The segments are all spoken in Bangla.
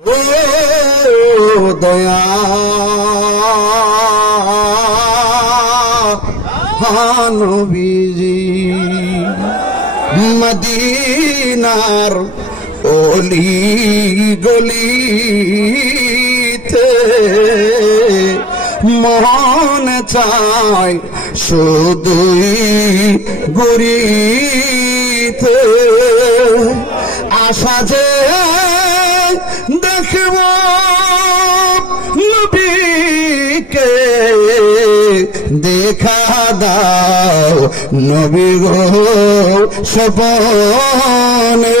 ও দয়া নবীজি মদিনার অলি গলিতে মন চায় শুধুই গরিতে আশা যে দেখব নবীকে দেখা দাও নবী গো সপনে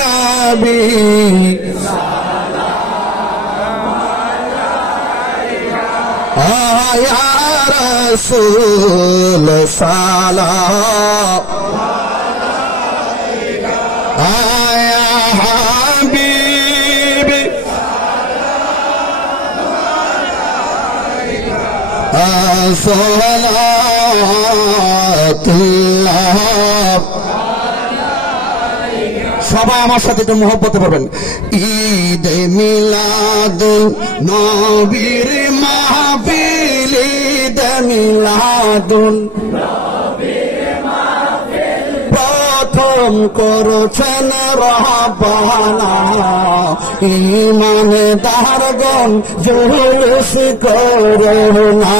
নবী আয়া রাসূল সালাম আয়া হাবিব সালাতুল্লাহ সবাই আমার সাথে একটু মুহাব্বতে পড়বেন ঈদে মিলাদুন নবীর মাহফিল ঈদে মিলাদুন নবীর মাহফিল প্রথম করেছেন রব্বানা ঈমানদারগণ জুলুস করো না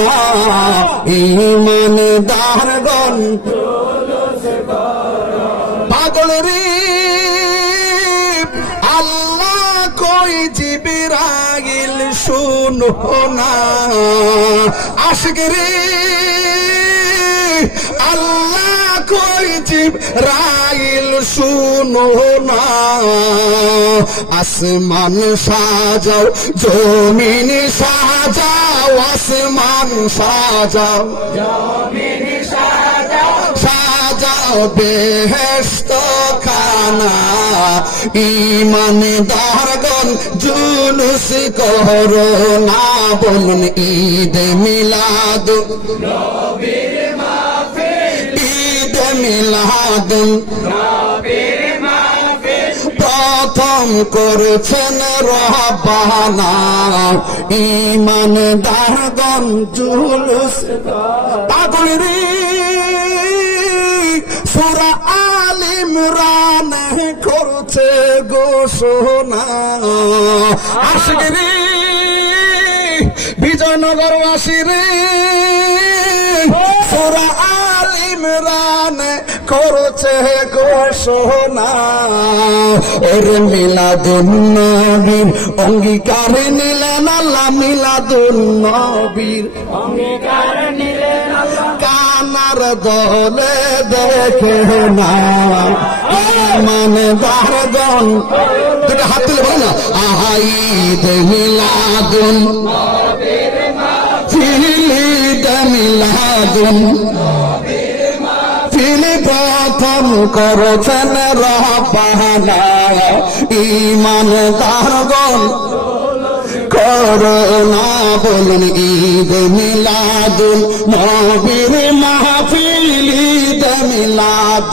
ঈমানদারগণ জুলুস করো পাগল রে আল্লাহ কই জিবরাইল শুনো না আশিক রে আল্লাহ কই জিবরাইল শুনো না আসমান সাজাও জমিন সাজাও আসমান সাজাও জমিন সাজাও সাজাও বেহেশত খানা ঈমানদারগণ জুলুস করো না বলুন ঈদ মিলাদ নবীর মাহফিল ঈদ মিলাদ নবীর মাহফিল প্রথম করেছেন রব্বানা ঈমানদারগণ জুলুস পাগল রে সূরা আল ইমরান করছে ঘোষণা আশিক রে বিজয়নগরবাসী রে সূরা আল ইমরান করছে ঘোষণা এর মিলাদুন নবীর অঙ্গীকার নিলেন আল্লাহ মিলাদুন নবীর অঙ্গীকার নিলেন আল্লাহ কানার দলে দেখে না ঈমানদারগণ দুটো হাত তুলে বলো না ঈদ মিলাদুন নবীর মাহফিল ঈদ মিলাদুন নবীর মাহফিল প্রথম করেছেন রব্বানা ঈমানদারগণ করোনা বলুন ঈদ মিলাদুন নবীর মাহফিল ঈদ মিলাদ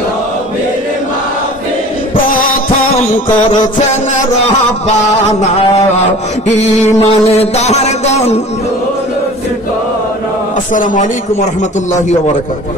নবীর মাহফিল প্রথম করেছেন রব্বানা ঈমানদারগণ। আসসালামু আলাইকুম ওয়া রাহমাতুল্লাহি ওয়া বারাকাতুহু।